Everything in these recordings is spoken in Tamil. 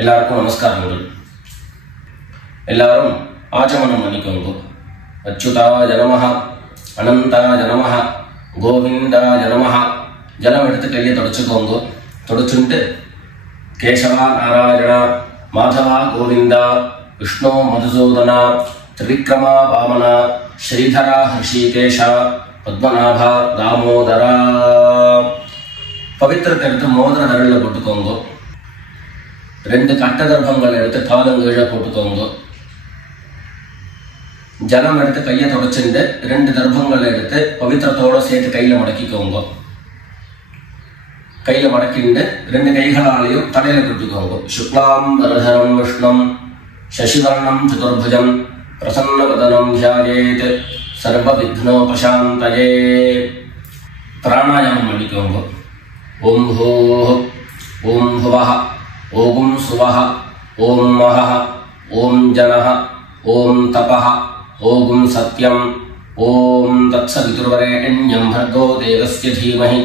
எல்லாருக்கும் நமஸ்காரங்கள். எல்லாரும் ஆச்சமனம் பண்ணிக்கோங்க. அச்சுதாய நமஹ, அனந்தாய நமஹ, கோவிந்தாய நமஹ. ஜலம் எடுத்து கையை தொடச்சுக்கோங்க. தொடச்சுட்டு கேசவா நாராயணா, மாதவா கோவிந்தா, விஷ்ணு மதுசூதனா, திரிவிக்ரமா வாமனா, ஸ்ரீதரா ஹிருஷிகேஷா, பத்மநாபா தாமோதரா. பவித்திரத்தை எடுத்து மோதிர விரலில் போட்டுக்கோங்க. 2 கட்ட கர்ப்பங்கள் எடுத்து காலங்கீழ போட்டுக்கோங்க. ஜலம் எடுத்து கையை தொடச்சுட்டு 2 கர்ப்பங்கள் எடுத்து பவித்திரத்தோட சேர்த்து கையில மடக்கிக்கோங்க. கையில மடக்கிண்டு 2 கைகளாலையும் தலையில கொடுத்துக்கோங்க. சுக்லாம் வரதரம் விஷ்ணம் சசிவர்ணம் சதுர்புஜம் பிரசன்னவதனம் தியாயேத் சர்வ விக்னோபசாந்தயே. பிராணாயாமம் பண்ணிக்கோங்க. ஓம் ஹோஹ், ஓம் ஹுவஹ, ஓம் சுவஹ, ஓம் மஹஹ, ஓம் ஜனஹ, ஓம் தபஹ, ஓம் சத்யம், ஓம் தத்சவிதுர்வரேண்யம் भर्गो देवस्य धीमहि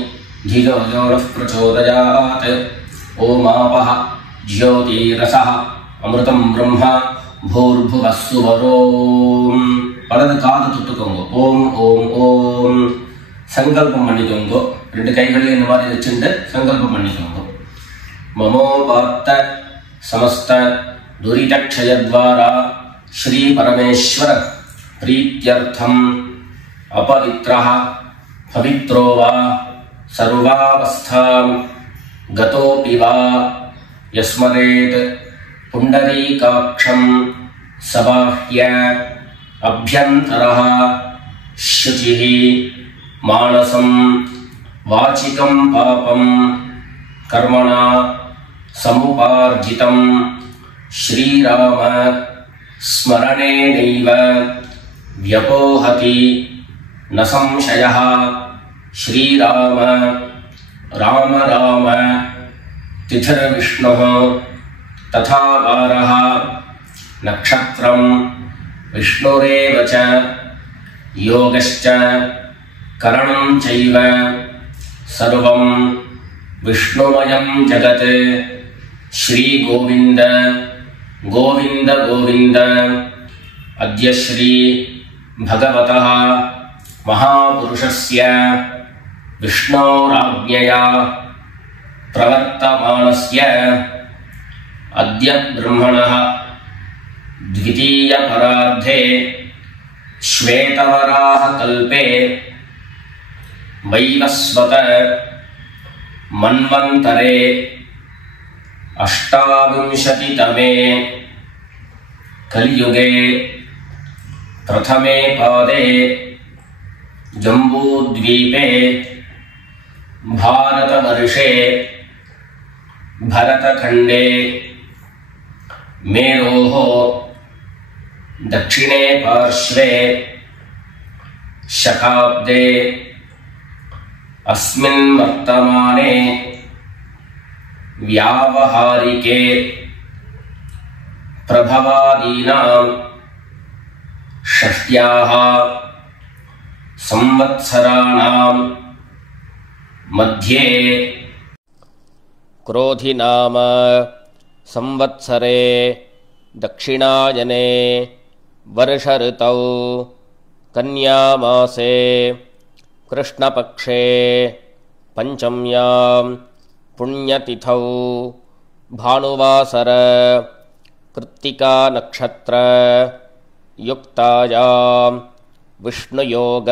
धियो यो नः प्रचोदयात्. ஓம் ஆபஹ ஜ்யோதிரஸஹ அமிர்தம் பிரம்ம பூர்புவः சுவரோம். வலது காது தொட்டுக்கோங்க. ஓம் ஓம் ஓம். சங்கல்பம் பண்ணிக்கோங்க. 2 கைகளையும் இந்த மாதிரி வச்சுட்டு சங்கல்பம் பண்ணிக்கோங்க. மமோபாத்த சமஸ்த துரிதக்ஷயத்வாரா ஸ்ரீ பரமேஸ்வர பிரீத்யர்த்தம் அபவித்ரஹ பவித்ரோ வா சர்வாவஸ்தாம் கதோபி வா யஸ்மரேத் புண்டரீகாக்ஷம் சபாஹ்ய அப்யந்தரஹ சுசிஹி மானசம் வாசிகம் பாபம் கர்மணா சமுபார்ஜிதம் ஸ்ரீராம ஸ்மரணேனைவ வ்யபோஹதி ந சம்சயः. ஸ்ரீராம ராம ராம திதிர்விஷ்ணுः ததா வாரः நக்ஷத்ரம் விஷ்ணுரேவ ச யோகஸ்ச கரணம் சைவ சர்வம் விஷ்ணுமயம் ஜகத். ஸ்ரீ கோவிந்த கோவிந்த கோவிந்த. அத்ய ஸ்ரீ பகவதः மகாபுருஷஸ்ய விஷ்ணோராஜ்ஞயா பிரவர்த்தமானஸ்ய அத்ய பிரம்மணः த்விதீய பரார்த்தே ஸ்வேதவராஹ கல்பே வைவஸ்வத மன்வந்தரே அஷ்டாவிம்சதிதமே கலியுகே பிரதமே பாதே ஜம்பூத்வீபே பாரதவர்ஷே பரதகண்டே மேரோः தட்சிணே பார்ஷ்வே சகாப்தே अस्मिन् वर्तमाने व्यावहारिके प्रभवादीनां षष्ट्याः संवत्सराणां मध्ये क्रोधिनाम संवत्सरे दक्षिणायने वर्षऋतौ कन्यामासे कृष्णपक्षे पंचम्यां पुण्यतिथौ भानुवासर कृत्तिका नक्षत्र युक्तायां विष्णुयोग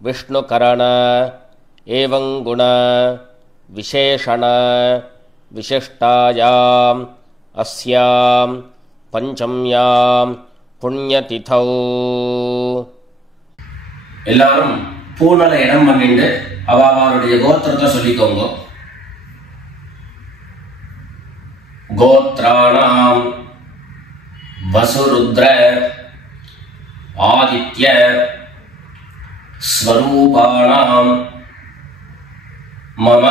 विष्णुकरण एवं गुण विशेषण विशिष्टायां अस्यां पंचम्यां पुण्यतिथौ. எல்லாரும் பூனல இடம் பண்ணிட்டு அவருடைய கோத்திரத்தை சொல்லிக்கோங்க. கோத்ராணாம் வசுருத்ர ஆதித்ய ஸ்வரூபாணாம் மம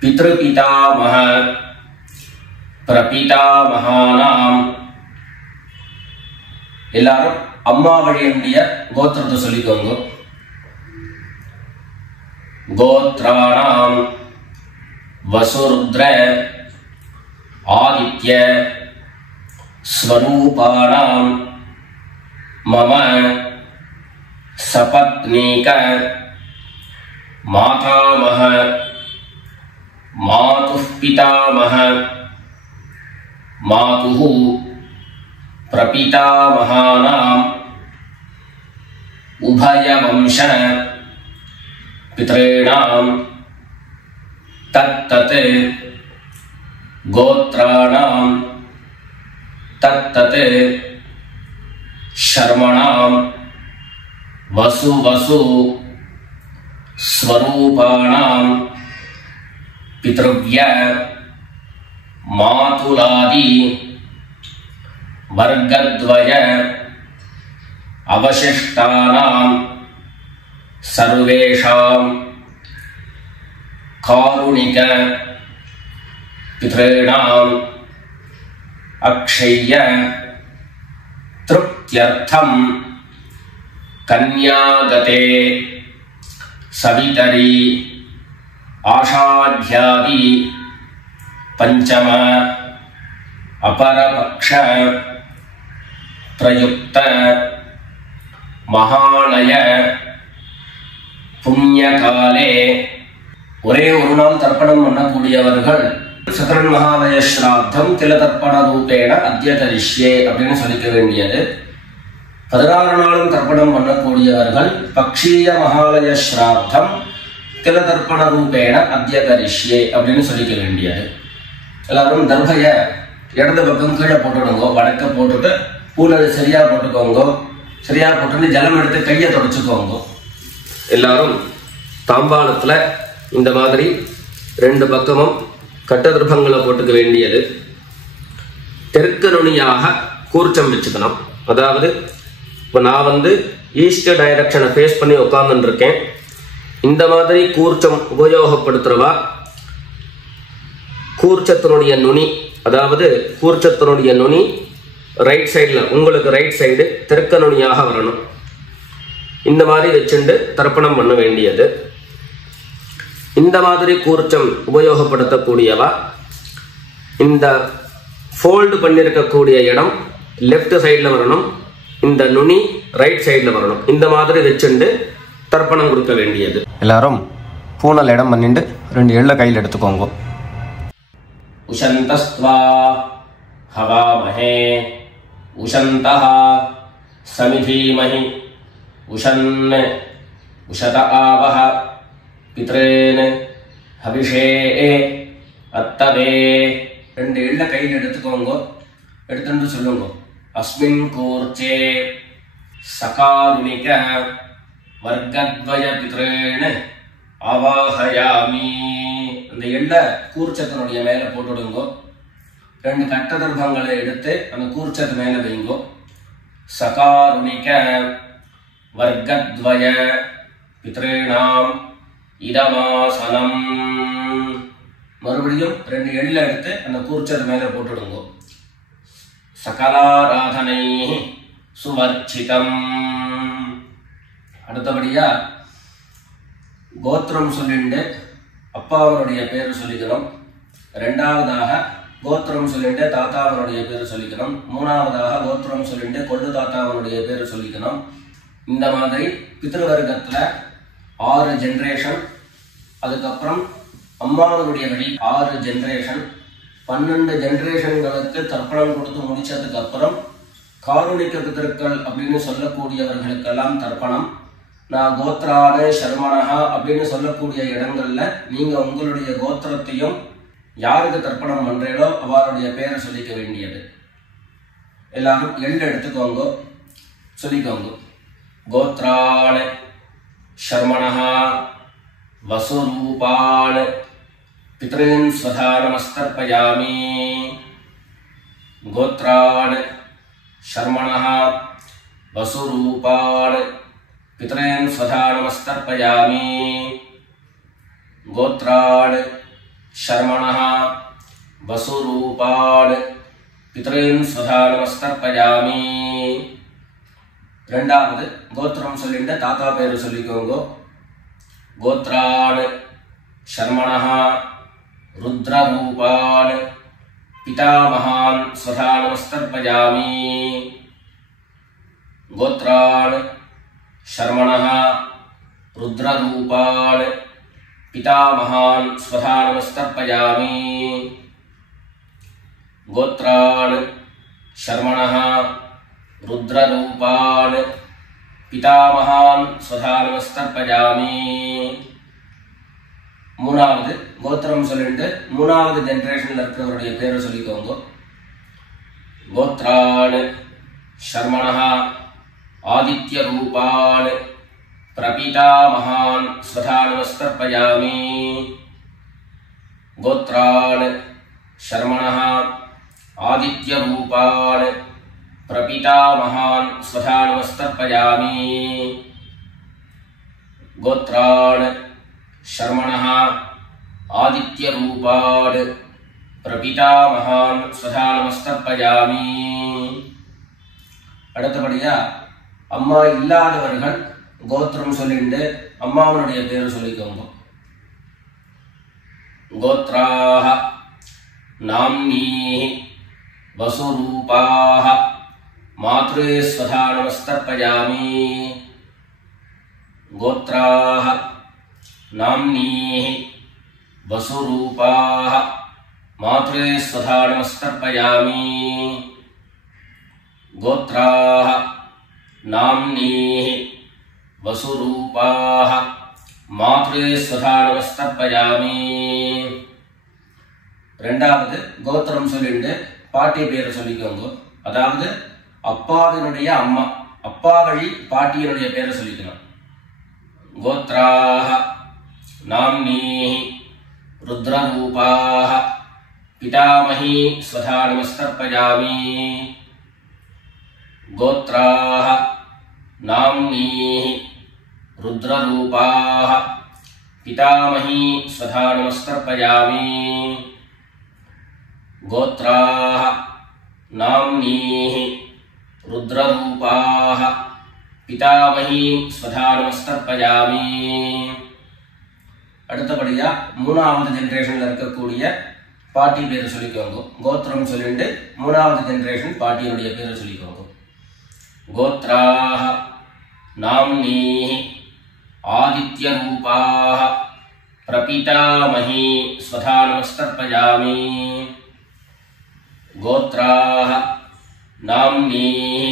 பித்ருபிதாமஹ பிரபிதாமஹானாம். எல்லாரும் அம்மா வழியுடைய கோத்திரத்தை சொல்லிக்கோங்க. गोत्राणां वसुरुद्र ஆதித்ய ஸ்வரூபாணாம் மம சபத்னீக மாதாமஹ மாதுः பிதாமஹ மாதுः பிரபிதாமகானாம் உபயவம்ச பித்ரேணாம் தத்தத் கோத்ராணாம் தத்தத் ஷர்மணாம் வசு ஸ்வரூபாணாம் பித்ருவ்ய மாதுலாதி வர்க்கத்வய அவசிஷ்டானாம் சர்வேஷாம் காருணிக பித்ரேணாம் அக்ஷய்ய திருப்த்யர்த்தம் கன்யாகதே சவிதரி ஆஷாத்யாதி பஞ்சம அபரபக்ஷ பிரயுக்த மகாலய புண்ணியகாலே ஒரே ஒரு நாள் தர்ப்பணம் பண்ணக்கூடியவர்கள் சதுரன் மகாலய ஸ்ராத்தம் தில தர்ப்பண ரூபேண அத்ய கரிஷ்யே அப்படின்னு சொல்லிக்க வேண்டியது. 16 நாளும் தர்ப்பணம் பண்ணக்கூடியவர்கள் பக்ஷீய மகாலய ஸ்ராத்தம் தில தர்ப்பண ரூபேண அத்ய கரிஷ்யே அப்படின்னு சொல்லிக்க வேண்டியது. எல்லாரும் தர்பைய இடது பக்கம் கீழே போட்டுடுங்க, வடக்க போட்டுட்டு பூனை சரியா போட்டுக்கோங்க. சரியா போட்டு ஜலம் எடுத்து கையை தொடச்சுக்கோங்க. எல்லாரும் தாம்பாளத்துல இந்த மாதிரி 2 பக்கமும் கட்டதிர்பங்களை போட்டுக்க வேண்டியது. தெற்கு நுனியாக கூர்ச்சம் வச்சுக்கணும். அதாவது இப்போ நான் ஈஸ்ட் டைரக்ஷனை ஃபேஸ் பண்ணி உட்கார்ந்துட்டு இருக்கேன். இந்த மாதிரி கூர்ச்சம் உபயோகப்படுத்துறவா கூர்ச்சத்தினுடைய நுனி, அதாவது கூர்ச்சத்தினுடைய நுனி ரைட் சைடில், உங்களுக்கு ரைட் சைடு தெற்கு நுனியாக வரணும். இந்த மாதிரி வச்சுட்டு தர்ப்பணம் பண்ண வேண்டியது. இந்த மாதிரி கூர்ச்சம் உபயோகப்படுத்தக்கூடியவா இந்த ஃபோல்டு பண்ணியிருக்கக்கூடிய இடம் லெஃப்ட் சைடில் வரணும், இந்த நுனி ரைட் சைடில் வரணும். இந்த மாதிரி வச்சுட்டு தர்ப்பணம் கொடுக்க வேண்டியது. எல்லாரும் பூனல் இடம் பண்ணிட்டு 2 எள்ள கையில் எடுத்துக்கோங்க. உஷந்தஸ்த்வா ஹவாமஹே உஷந்தஹ சமிதீமஹி உஷன் உஷத ஆவஹ பித்ரேன் ஹவிஷே அத்தவே. 2 எள்ள கையில் எடுத்துக்கோங்க. எடுத்துட்டு சொல்லுங்க, அஸ்மின் கூர்ச்சே சகாருணிக வர்க்கத்வய பித்ரேன் அவாஹயாமி. அந்த எள்ள கூர்ச்சத்தினுடைய மேல போட்டுடுங்க. 2 கட்டதர்பங்களை எடுத்து அந்த கூர்ச்சத்து மேல வைங்கோ. சகாருணிக வர்க்கத்வய பித்ரேணாம் இதமாசனம். மறுபடியும் 2 எள்ள எடுத்து அந்த கூர்ச்சத்து மேல போட்டுடுங்க. சகலாராதனை சுவர்ச்சிதம். அடுத்தபடியா கோத்திரம் சொல்லிட்டு அப்பாவனுடைய பேரு சொல்லிக்கணும். 2வதாக கோத்திரம் சொல்லிட்டு தாத்தாவனுடைய பேரு சொல்லிக்கணும். 3வதாக கோத்திரம் சொல்லிட்டு கொள்ளு தாத்தாவனுடைய பேரு சொல்லிக்கணும். இந்த மாதிரி பித்ருவர்க்கத்துல 6 ஜென்ரேஷன், அதுக்கப்புறம் அம்மாவனுடைய வழி 6 ஜென்ரேஷன், 12 ஜென்ரேஷன்களுக்கு தர்ப்பணம் கொடுத்து முடிச்சதுக்கு அப்புறம் காருணிக பிதர்கள் அப்படின்னு சொல்லக்கூடியவர்களுக்கெல்லாம் தர்ப்பணம். நான் கோத்ரான சர்மணஹா அப்படின்னு சொல்லக்கூடிய இடங்கள்ல நீங்க உங்களுடைய கோத்திரத்தையும் யாருக்கு தர்ப்பணம் பண்றீங்களோ அவருடைய பேரை சொல்லிக்க வேண்டியது. எல்லாரும் எள்ளு எடுத்துக்கோங்க, சொல்லிக்கோங்க. கோத்ரான சர்மணஹா வசுரூபான் பித்ரீன் ஸ்வதா நமஸ்தர்ப்பயாமி. கோத்ரான் शर्मणः वसुरूपान् पितॄन् स्वधा नमस्तर्पयामि. गोत्रान् शर्मणः वसुरूपान् पितॄन् स्वधा नमस्तर्पयामि. ரெண்டாவது கோத்திரம் சொல்லிட்டு தாத்தா பேரு சொல்லிக்கோங்க. கோத்ரான் शर्मणः रुद्ररूपान् पितामहान् स्वधा नमस्तर्पयामि। गोत्रान् शर्मणः रुद्ररूपान् पितामहान् स्वधा नमस्तर्पयामि। गोत्रान् शर्मणः रुद्ररूपान् पितामहान् स्वधा नमस्तर्पयामि। மூணாவது கோத்திரம் சொல்லிட்டு மூணாவது ஜெனரேஷன்ல இருக்கிறவருடைய பேரை சொல்லிக்கோங்க. கோத்ரான் சர்மணः ஆதித்ய ரூபான் பிரபிதாமகான் ஸ்வதா நமஸ்தர்ப்பயாமி. கோத்ரான் சர்மணः ஆதித்ய ரூபான் பிரபிதாமகான் ஸ்வதா நமஸ்தர்ப்பயாமி. கோத்ரான் शर्मणः आदित्य रूपान् प्रपितामहान् स्वधा नमस्तर्पयामि. அடுத்தபடியா அம்மா இல்லாதவர்கள் கோத்திரம் சொல்லிட்டு அம்மாவுடைய பேரு சொல்லிக்கோங்க. கோத்ராஹ நாம்னீஹ வசுரூபாஹ மாத்ரே ஸ்வதா நமஸ்தர்ப்பயாமி. கோத்ராஹ नाम्नीः वसुरूपाः मात्रे स्वधा नमस्तर्पयामि. गोत्राः नाम्नीः वसुरूपाः मात्रे स्वधा नमस्तर्पयामि. ரெண்டாவது கோத்திரம் சொல்லிட்டு பாட்டி பேரை சொல்லிக்கோங்க. அதாவது அப்பாவினுடைய அம்மா, அப்பா வழி பாட்டியினுடைய பேரை சொல்லிக்கணும். கோத்ராஹ नाम्नीः रुद्ररूपाः पितामही स्वधा नमस्तर्पयामि. गोत्राः नाम्नीः रुद्ररूपाः पितामही स्वधा नमस्तर्पयामि. गोत्राः नाम्नीः रुद्ररूपाः पितामही स्वधा नमस्तर्पयामि. அடுத்தபடியா மூணாவது ஜெனரேஷன்ல இருக்கக்கூடிய பாட்டி பேரை சொல்லிக்கோங்க. கோத்திரம் சொல்லிட்டு மூணாவது ஜெனரேஷன் பாட்டியுடைய பேரை சொல்லிக்கோங்க. கோத்ராஹ நாம்னீஹ ஆதித்ய ரூபாஹ பிரபிதாமஹி ஸ்வதா நமஸ்தர்ப்பயாமி. கோத்ராஹ நாம்னீஹ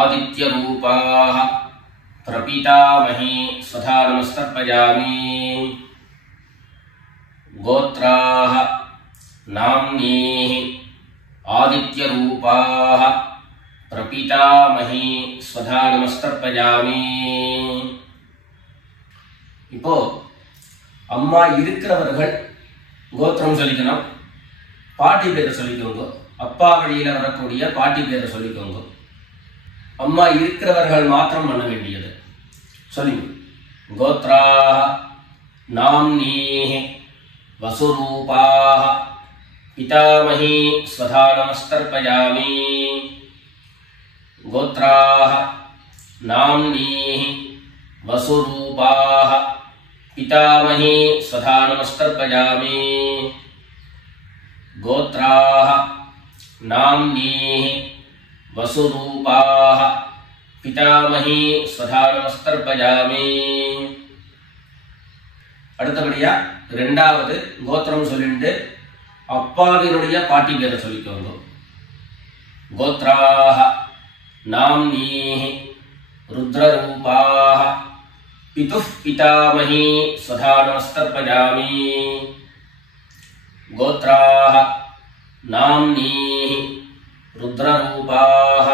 ஆதித்ய ரூபாஹ प्रपितामही स्वधा नमस्तर्पयामि. गोत्राः नाम्नीः आदित्य रूपाः प्रपितामही स्वधा नमस्तर्पयामि. இப்போ அம்மா இருக்கிறவர்கள் கோத்திரம் சொல்லிக்கணும், பாட்டி பேரை சொல்லிக்கோங்க. அப்பா வழியில வரக்கூடிய பாட்டி பேரை சொல்லிக்கோங்க. அம்மா இருக்கிறவர்கள் மாத்திரம் பண்ண வேண்டியது சொல்லுங்க. கோத்ராஹ நாம்னீஹ வசுரூபாஹ பிதாமஹி ஸ்வதா நமஸ்தர்ப்பயாமி. கோத்ராஹ நாம்னீஹ வசுரூபாஹ பிதாமஹி ஸ்வதா நமஸ்தர்ப்பயாமி. கோத்ராஹ நாம்னீஹ वसुरूपाः पितामही स्वधा नमस्तर्पयामि. அடுத்தபடியா இரண்டாவது கோத்திரம் சொல்லிட்டு அப்பாவினுடைய பாட்டி பேரை சொல்லிக்கோங்க. கோத்ராஹ நாம்னீஹ रुद्ररूपाः पितुः पितामही स्वधा नमस्तर्पयामि. गोत्राः नाम्नीः रुद्ररूपाः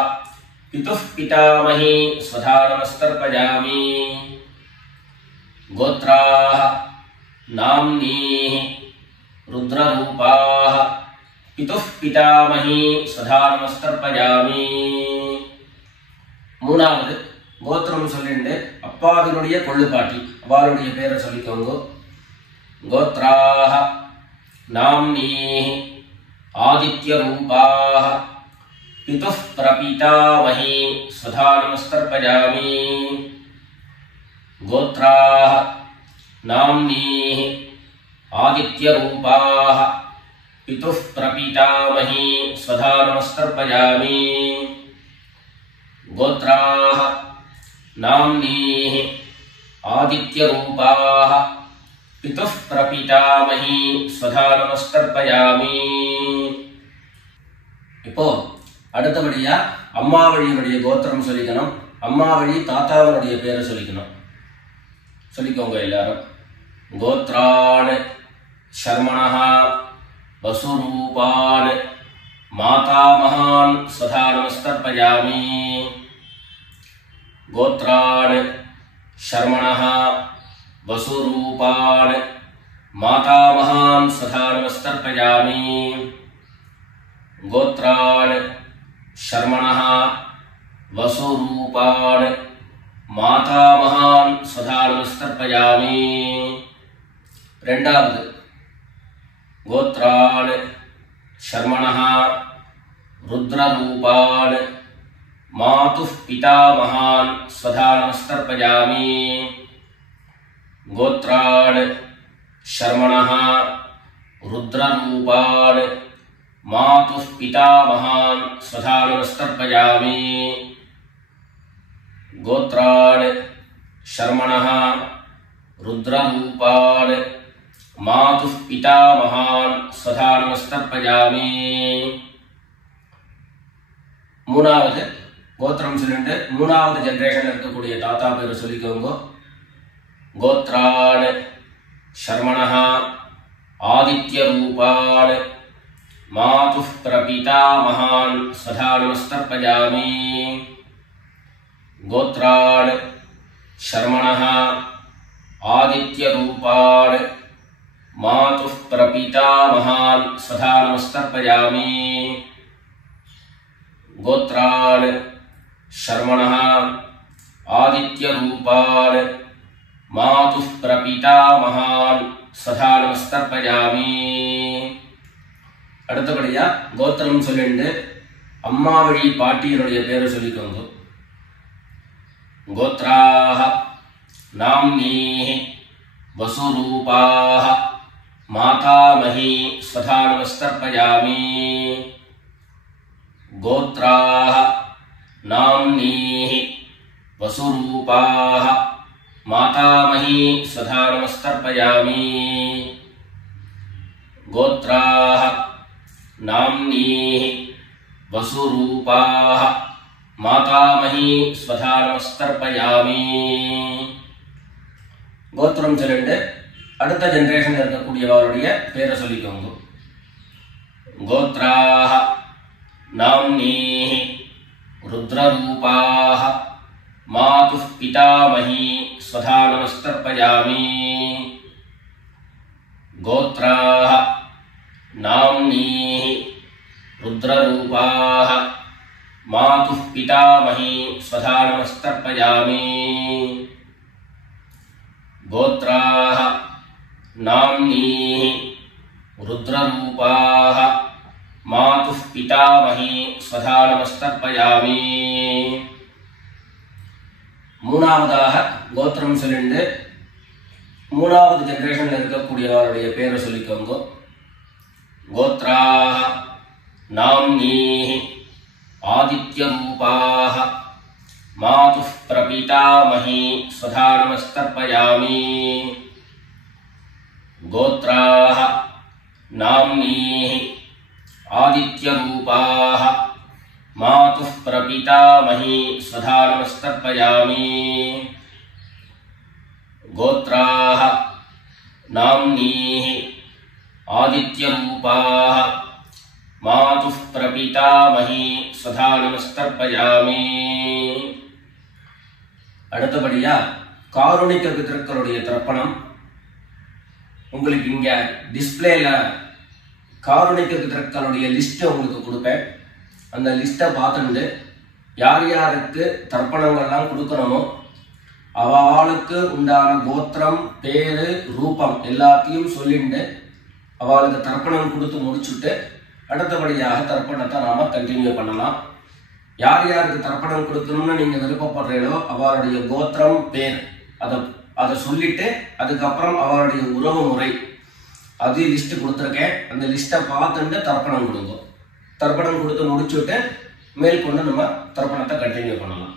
पितुः पितामही स्वधा नमस्तर्पयामि. गोत्राः नाम्नीः रुद्ररूपाः पितुः पितामही स्वधा नमस्तर्पयामि. மூணாவது கோத்திரம் சொல்லிட்டு அப்பாவினுடைய கொள்ளுப்பாட்டி அவளுடைய பேரை சொல்லிக்கோங்க. கோத்ராஹ நாம்னீஹ ஆதித்ய ரூபாஹ पितुः प्रपितामही स्वधा नमस्तर्पयामि. गोत्राः नाम्नीः आदित्यरूपाः पितुः प्रपीतामही स्वधा नमस्तर्पयामि। गोत्राः नाम्नीः आदित्यरूपाः पितुः प्रपीतामही स्वधा नमस्तर्पयामि। இப்போ அடுத்தபடியா அம்மா வழியினுடைய கோத்திரம் சொல்லிக்கணும். அம்மா வழி தாத்தாவுடைய பேரை சொல்லிக்கணும். சொல்லிக்கோங்க எல்லாரும். கோத்ரான் शर्मणः वसुरूपान् मातामहान् स्वधा नमस्तर्पयामि। गोत्रान् शर्मणः वसुरूपान् मातामहान् स्वधा नमस्तर्पयामि। गोत्रान् शर्मणः वसुरूपान् मातामहान् स्वधा नमस्तर्पयामि। ரெண்டாவது गोत्रान् शर्मणः रुद्ररूपान् मातुः पितामहान् स्वधा नमस्तर्पयामि। गोत्रान् शर्मणः रुद्ररूपान् मातुः पितामहान् स्वधा नमस्तर्पयामि। गोत्रान् शर्मणः रुद्ररूपान् मातुः पितामहान् स्वधा नमस्तर्पयामि। மூணாவது கோத்திரம் சொல்லிட்டு மூணாவது ஜெனரேஷன்ல இருக்கக்கூடிய தாத்தா பேரை சொல்லிக்கோங்க. கோத்ரான் शर्मणः आदित्यरूपान् मातुः प्रपीतामहान् स्वधा नमस्तर्पयामि। गोत्रान् शर्मणः आदित्यरूपान् मातुः प्रपीतामहान् स्वधा नमस्तर्पयामि। गोत्रान् शर्मणः आदित्यरूपान् मातुः प्रपीतामहान् स्वधा नमस्तर्पयामि। அடுத்தபடியா கோத்திரம் சொல்லிட்டு அம்மா வழி பாட்டியினுடைய பேரை சொல்லிக்கோங்க. गोत्राः नाम्नीः वसुरूपाः मातामही स्वधा नमस्तर्पयामि। गोत्राः नाम्नीः वसुरूपाः मातामही स्वधा नमस्तर्पयामि। गोत्राः नाम्नीः वसुरूपाः मातामही स्वधा नमस्तर्पयामि. கோத்திரம் சொல்லிட்டு அடுத்த ஜெனரேஷன் இருக்கக்கூடியவருடைய பேரை சொல்லிக்கோங்க. கோத்ராः नाम्नीः रुद्ररूपाः मातुः पितामही स्वधा नमस्तर्पयामि। गोत्राः नाम्नीः रुद्ररूपाः मातुः पितामही स्वधा नमस्तर्पयामि। गोत्राः नाम्नीः रुद्ररूपाः मातुः पितामही स्वधा नमस्तर्पयामि. மூணாவதாக கோத்திரம் சொல்லிட்டு மூணாவது ஜெனரேஷன்ல இருக்கக்கூடியவருடைய பேரை சொல்லிக்கோங்க. கோத்ராः नाम्नीः आदित्यरूपाः मातुः प्रपीतामही स्वधा नमस्तर्पयामि। गोत्राः नाम्नीः आदित्यरूपाः मातुः प्रपीतामही स्वधा नमस्तर्पयामि। गोत्राः नाम्नीः आदित्यरूपाः मातुः प्रपीतामही स्वधा नमस्तर्पयामि. அடுத்தபடியா காருணிக பிதர்களுடைய தர்ப்பணம். உங்களுக்கு இங்க டிஸ்பிளேல காருணிக பிதர்களுடைய லிஸ்ட் உங்களுக்கு கொடுப்பேன். அந்த லிஸ்ட்டை பார்த்துட்டு யார் யாருக்கு தர்ப்பணங்கள்லாம் கொடுக்கணுமோ அவளுக்கு உண்டான கோத்திரம் பேரு ரூபம் எல்லாத்தையும் சொல்லிட்டு அவளுக்கு தர்ப்பணம் கொடுத்து முடிச்சுட்டு அடுத்தபடியாக தர்ப்பணத்தை நாம கண்டினியூ பண்ணலாம். யார் யாருக்கு தர்ப்பணம் கொடுக்கணும்னு நீங்க விருப்பப்படுறீங்களோ அவருடைய கோத்திரம் பேர் அதை சொல்லிட்டு அதுக்கப்புறம் அவருடைய உறவு முறை அது லிஸ்ட் கொடுத்துருக்கேன். அந்த லிஸ்ட்டை பார்த்துட்டு தர்ப்பணம் கொடுங்க. தர்ப்பணம் கொடுத்து முடிச்சுட்டு மேற்கொண்டு நம்ம தர்ப்பணத்தை கண்டினியூ பண்ணலாம்.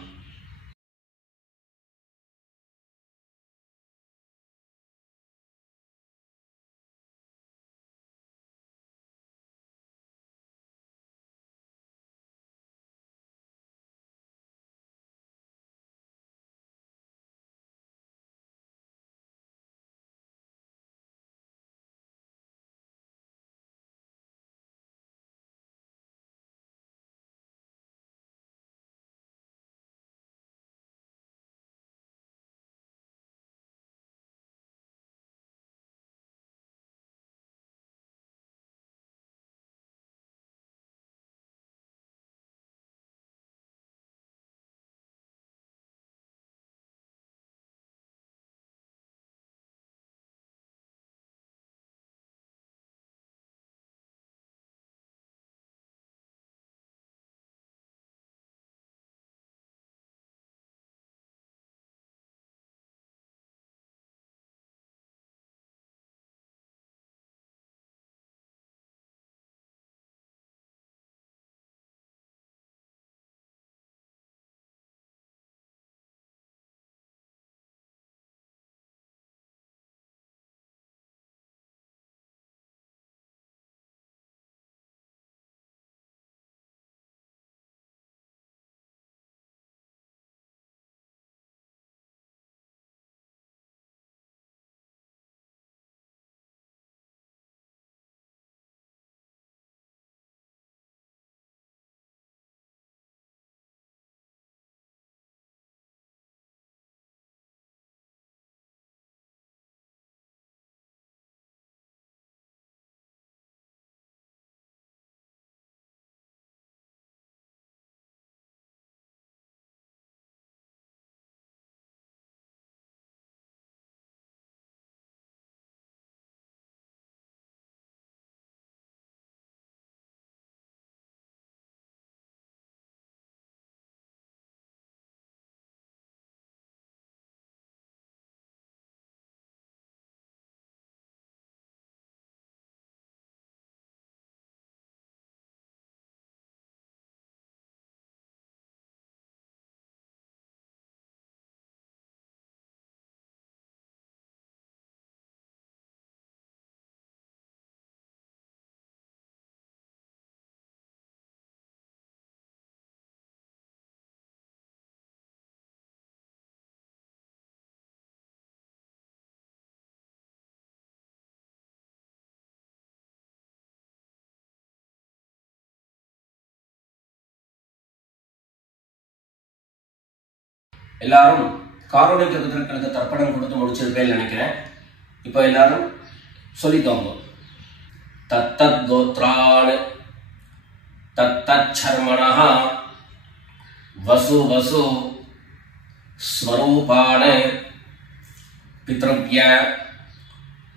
எல்லாரும் காரணிக பிதர்களுக்கு தர்ப்பணம் கொடுத்து முடிச்சிருப்பேன்னு நினைக்கிறேன். இப்போ எல்லாரும் சொல்லிக்கோங்க. தத்தத் கோத்ரான் தத்தத் சர்மணஹ வசு வசு ஸ்வரூபான் பித்ருவ்ய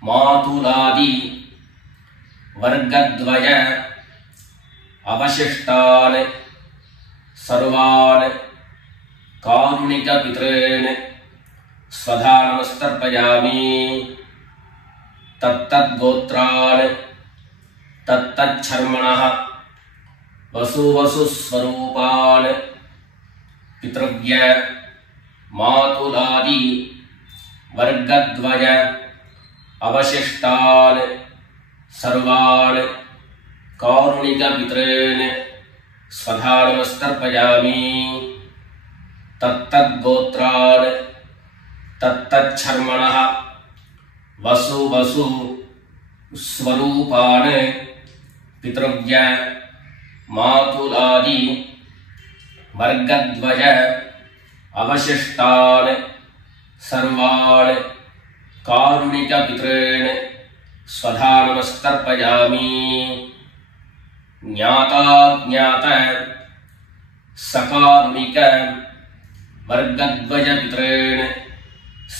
மாதுலாதி வர்க்கத்வய அவசிஷ்டான் சர்வான் காருணிக பித்ரேன் ஸ்வதா நமஸ்தர்ப்பயாமி. தத்தத் கோத்ரான் தத்தத் சர்மணஹ வசு வசு ஸ்வரூபான் பித்ருவ்ய மாதுலாதி வர்க்கத்வய அவசிஷ்டான் சர்வான் காருணிக பித்ரேன் ஸ்வதா நமஸ்தர்ப்பயாமி. தத்தத் கோத்ரான் தத்தத் சர்மணஹ வசு வசு ஸ்வரூபான் பித்ருவ்ய மாதுலாதி வர்க்கத்வய அவசிஷ்டான் சர்வான் காருணிக பித்ரேன் ஸ்வதா நமஸ்தர்ப்பயாமி. ஞாதா ஞாத சகாருணிக வர்க்கத்வய பித்ரேன்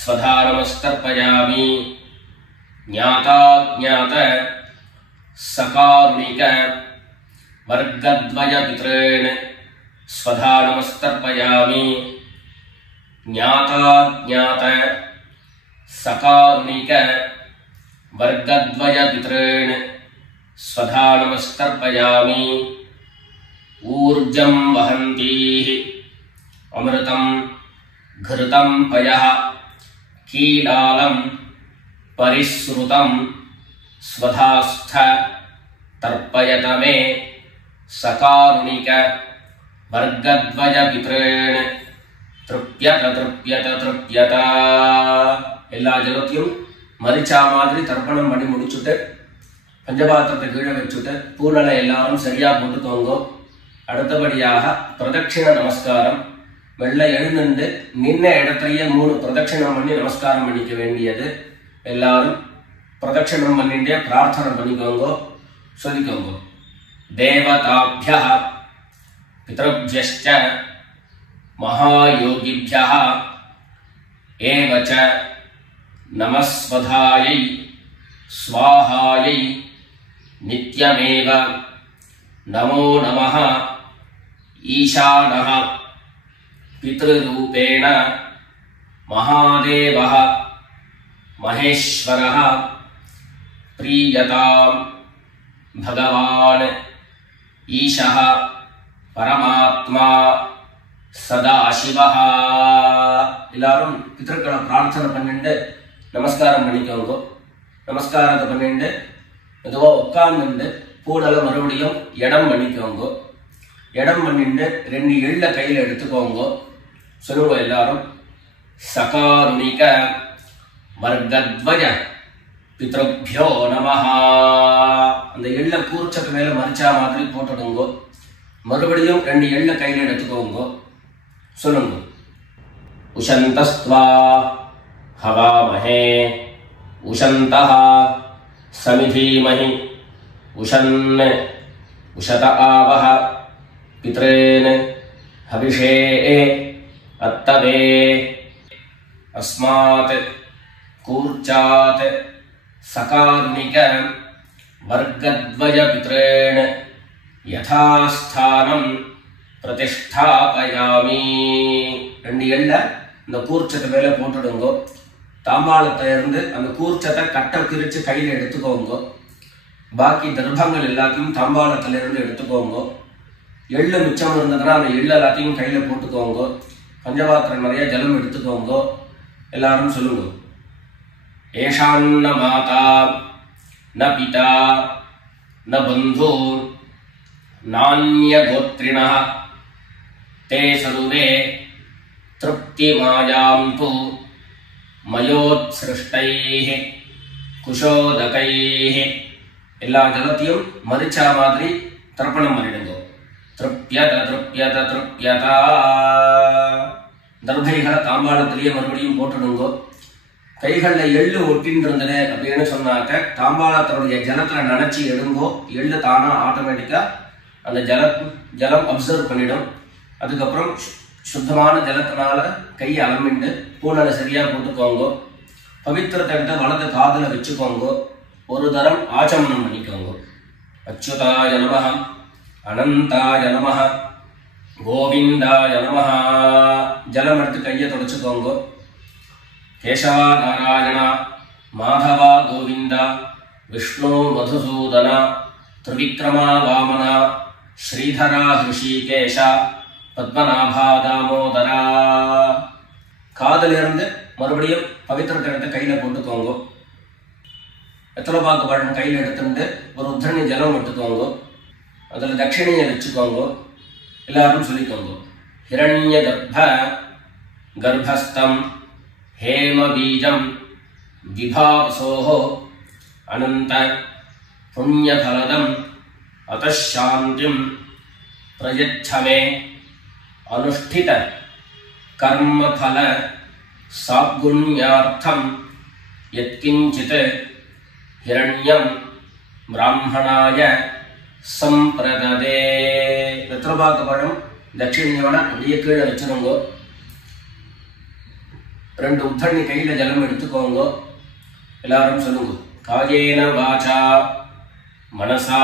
ஸ்வதா நமஸ்தர்ப்பயாமி. ஞாதா ஞாத சகாருணிக வர்க்கத்வய பித்ரேன் ஸ்வதா நமஸ்தர்ப்பயாமி. ஞாதா ஞாத சகாருணிக वर्गद्वय पितॄन् स्वधा नमस्कर्पयामि ऊर्जं वहन्तीः अमृतं घृतं पयः कीलालं परिसृतं स्वधास्थ तर्पयत मे सकारुणिक वर्गद्वय पितॄन् तृप्यत तृप्यत तृप्यत எல்லா ஜலத்தையும் மரிச்சா மாதிரி தர்ப்பணம் பண்ணி முடிச்சுட்டு பஞ்சபாத்திரத்தை கீழே வச்சுட்டு பூனலை எல்லாரும் சரியா போட்டுக்கோங்க. அடுத்தபடியாக பிரதட்சிண நமஸ்காரம். வெள்ள எழுந்து நின்ன இடத்துலயே 3 பிரதட்சிணம் பண்ணி நமஸ்காரம் பண்ணிக்க வேண்டியது. எல்லாரும் பிரதட்சிணம் பண்ணிட்டே பிரார்த்தனை பண்ணிக்கோங்க, சொல்லிக்கோங்க. தேவதாभ्यः பித்ருभ्यश्च महायोगिभ्यः एव च नमस्वधायै स्वाहायै नित्यमेव नमो नमः ईशानः पितृरूपेण महादेवः महेश्वरः प्रीयतां भगवान् ईशः परमात्मा सदाशिवः. எல்லாரும் பிதர்களை பிரார்த்தனை பண்ணிட்டு நமஸ்காரம் பண்ணிக்கோங்க. நமஸ்காரத்தை பண்ணிட்டு மெதுவா உட்கார்ந்து பூனலை மறுபடியும் இடம் பண்ணிக்கோங்க. இடம் பண்ணிட்டு 2 எள்ள கையில எடுத்துக்கோங்க. சொல்லுங்க எல்லாரும். சகாருணிக வர்கத்வய பித்ருभ्यो நமஹ. அந்த எள்ள கூர்ச்சத்து மேல மரிச்சா மாதிரி போட்டுடுங்க. மறுபடியும் 2 எள்ள கையில எடுத்துக்கோங்க. சொல்லுங்க. உஷந்தஸ்த்வா ஹவாமஹே உஷந்தஹ சமிதீமஹி உஷன் உஷத ஆவஹ பித்ரேன் ஹவிஷே அத்தவே அஸ்மாத் கூர்ச்சாத் சகாருணிக வர்கத்வய பித்ரேன் யதாஸ்தானம் பிரதிஷ்டாபயாமி. 2 எள்ள இந்த கூர்ச்சத்தை மேல போட்டுடுங்க. தாம்பாளத்தை இருந்து அந்த கூர்ச்சத்தை கட்டை பிரிச்சு கையில எடுத்துக்கோங்க. பாக்கி தர்ப்பங்கள் எல்லாத்தையும் தாம்பாளத்துல இருந்து எடுத்துக்கோங்க. எள்ளு மிச்சம் இருந்ததுன்னா அந்த எள்ளு எல்லாத்தையும் கையில போட்டுக்கோங்க. பஞ்சபாத்திரம் நிறைய ஜலம் எடுத்துக்கோங்க. எல்லாரும் சொல்லுங்க. ஏஷான்ன மாதா ந பிதா ந பந்து நான்ய கோத்ரிணः ते सर्वे तृप्तिमायान्तु मयोत्सृष्टैः कुशोदकैः. எல்லா ஜலத்தையும் மரிச்சா மாதிரி தர்ப்பணம் பண்ணிடுங்க. திருப்யத திருப்யத திருப்யதா. தர்பைகளை தாம்பாளத்திலேயே மறுபடியும் போட்டுடுங்க. கைகள்ல எள்ளு ஒட்டின்னு இருந்தது அப்படின்னு சொன்னாக்க தாம்பாளத்தோடைய ஜலத்துல நினைச்சு எடுங்கோ. எள்ளு தானா ஆட்டோமேட்டிக்கா அந்த ஜலம் அப்சர்வ் பண்ணிடும். அதுக்கப்புறம் சுத்தமான ஜலத்தினால கையை அலம்பிண்டு பூனலை சரியா போட்டுக்கோங்க. பவித்திரத்தை எடுத்து வலது காதுல வச்சுக்கோங்க. ஒரு தரம் ஆச்சமனம் பண்ணிக்கோங்க. அச்சுதாய நமஹ அனந்தாய நமஹ கோவிந்தாய நமஹ. ஜலம் எடுத்து கையை தொடச்சுக்கோங்க. கேசவா நாராயணா மாதவா கோவிந்தா விஷ்ணு மதுசூதனா திரிவிக்ரமா வாமனா ஸ்ரீதரா ஹிருஷிகேஷ பத்மநாபா தாமோதரா. காதல இருந்து மறுபடியும் பவித்திரத்தை எடுத்து கையில போட்டுக்கோங்க. வெத்தலைப்பாக்கு பழம் கையில எடுத்துட்டு ஒரு உத்தரணி ஜலம் எடுத்துக்கோங்க. அதுல தட்சிணையை வச்சுக்கோங்க. எல்லாரும் சொல்லிக்கோங்க. ஹிரண்ய கர்ப்ப கர்ப்பஸ்தம் हेम बीजं विभावसोः अनंत पुण्यफलदं अतः शांतिं प्रयच्छ मे अनुष्ठित कर्मफल सागुण्यार्थं यत्किंचित् हिरण्यं ब्राह्मणाय संप्रददे. வெத்தலைப்பாக்கு தட்சிணையோட அப்படியே கீழே வச்சிருங்க. 2 உத்தரணி கையில ஜலம் எடுத்துக்கோங்க. எல்லாரும் சொல்லுங்க. காயேன வாசா மனசா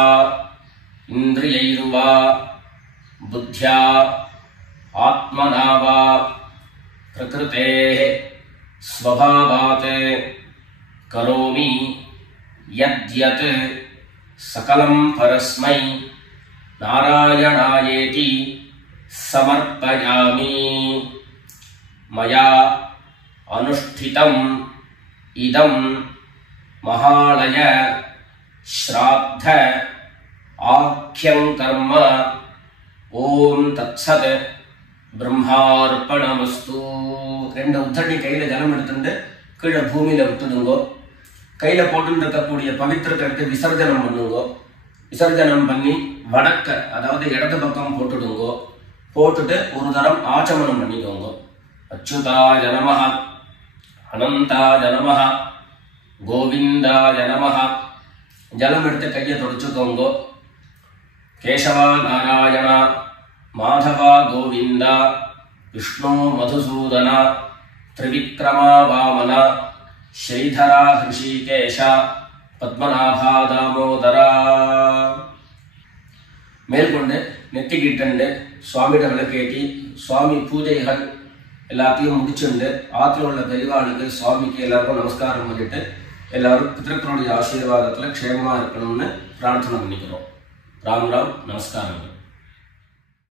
இந்திரியைர்வா புத்யா ஆத்மனாவா பிரகிருதேः ஸ்வபாவாத் கரோமி யத்யத் சகலம் பரஸ்மை நாராயணாயேதி சமர்ப்பயாமி மயா அனுஷ்டிதம் இதம் மகாலய ஸ்ராத்த ஆக்யம் கர்ம ஓம் தத்சத் பிரம்மார்ப்பணமஸ்து. 2 உத்தரணி கையில ஜலம் எடுத்துட்டு கீழே பூமியில விட்டுடுங்கோ. கையில போட்டு இருக்கக்கூடிய பவித்திரத்தை எடுத்து விசர்ஜனம் பண்ணுங்கோ. விசர்ஜனம் பண்ணி வடக்க, அதாவது இடது பக்கம் போட்டுடுங்கோ. போட்டுட்டு ஒரு தரம் ஆச்சமனம் பண்ணிக்கோங்க. அச்சுதாய நமஹ, அனந்தாய நமஹ, கோவிந்தாய நமஹ. ஜலம் எடுத்து கையை தொடச்சுக்கோங்க. கேசவா நாராயண, மாதவா கோவிந்தா, விஷ்ணு மதுசூதன, திரிவிக்ரமா வாமன, ஸ்ரீதரா ஹிருஷிகேஷ, பத்மநாபா தாமோதரா. மேற்கொண்டு நெத்திக்கிட்டு சுவாமியிட விளக்கேற்றி சுவாமி பூஜைகள் எல்லாத்தையும் முடிச்சுண்டு ஆற்றுல உள்ள பெரியவாளுக்கு சுவாமிக்கு எல்லாருக்கும் நமஸ்காரம் பண்ணிட்டு எல்லாரும் பிதர்களுடைய ஆசீர்வாதத்தில் க்ஷேமமாக இருக்கணும்னு பிரார்த்தனை பண்ணிக்கிறோம். ராம் ராம், நமஸ்காரங்கள்.